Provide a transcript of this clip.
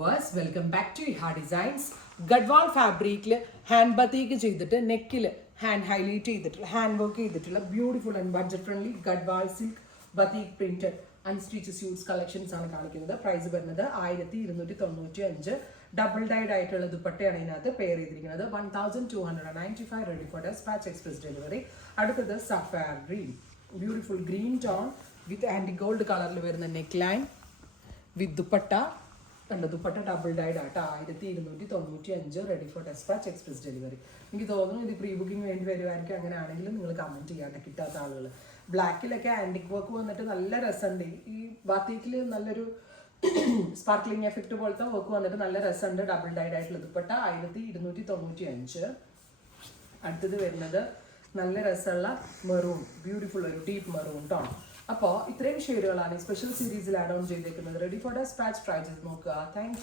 viewers, welcome back to Iha Designs. Gadwal fabric hand batik ചെയ്തിട്ട് നെക്കിൽ hand highlight ചെയ്തിട്ടുള്ള hand work ചെയ്തിട്ടുള്ള beautiful and budget friendly Gadwal silk batik printed unstitch suits collections ആണ് കാണിക്കുന്നത്. Price വരുന്നത് 1295. Double died ആയിട്ടുള്ള ദുപ്പട്ടയാണ് ഇതിനകത്ത് പെയർ ചെയ്തിരിക്കുന്നത്. 1295 ready for dispatch express delivery. അടുത്തത് sapphire green, beautiful green tone with antique gold കളറിൽ വരുന്ന നെക്ക് ലൈൻ വിത്ത് ദുപ്പട്ട. കണ്ടോ, dupatta double dyed auto. 1295 ready for dispatch express delivery. എനിക്ക് തോന്നുന്നു ഇത് പ്രീ ബുക്കിംഗ് വേണ്ടി വരുമായിരിക്കും. അങ്ങനെ ആണെങ്കിലും നിങ്ങൾ കമൻറ്റ് ചെയ്യാട്ടെ കിട്ടാത്ത ആളുകൾ. ബ്ലാക്കിലൊക്കെ ആൻറ്റിക് വർക്ക് വന്നിട്ട് നല്ല രസമുണ്ട്. ഈ ബാത്തിക്കിൽ നല്ലൊരു സ്പാർക്ലിംഗ് എഫക്റ്റ് പോലത്തെ വർക്ക് വന്നിട്ട് നല്ല രസമുണ്ട്. ഡബിൾ ഡൈഡ് ആയിട്ടുള്ള ദുപ്പട്ട 1295. അടുത്തത് വരുന്നത് നല്ല രസമുള്ള മെറൂൺ, ബ്യൂട്ടിഫുൾ ഒരു ഡീപ്പ് മെറൂൺ ടോൺ. അപ്പോൾ ഇത്രയും ഷെയ്ഡുകളാണ് സ്പെഷ്യൽ സീരീസിൽ ആഡ് ഓൺ ചെയ്തേക്കുന്നത്. റെഡി ഫോർ ഡെസ്പാച്ച് ട്രൈ ചെയ്ത് നോക്കുക. താങ്ക്